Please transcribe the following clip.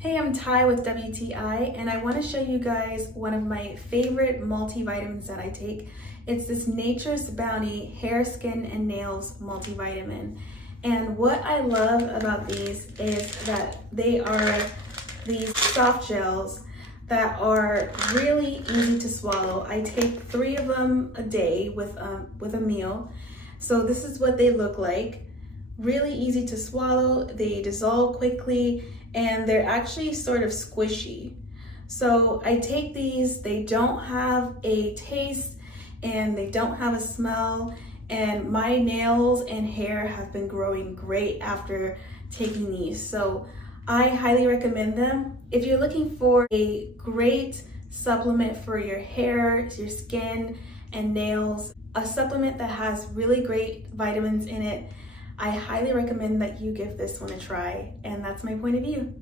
Hey, I'm Ty with WTI, and I want to show you guys one of my favorite multivitamins that I take. It's this Nature's Bounty Hair, Skin, and Nails multivitamin. And what I love about these is that they are these soft gels that are really easy to swallow. I take 3 of them a day with a meal. So this is what they look like. Really easy to swallow, they dissolve quickly, and they're actually sort of squishy. So I take these, they don't have a taste and they don't have a smell, and my nails and hair have been growing great after taking these. So I highly recommend them. If you're looking for a great supplement for your hair, your skin, and nails, a supplement that has really great vitamins in it, I highly recommend that you give this one a try, and that's my point of view.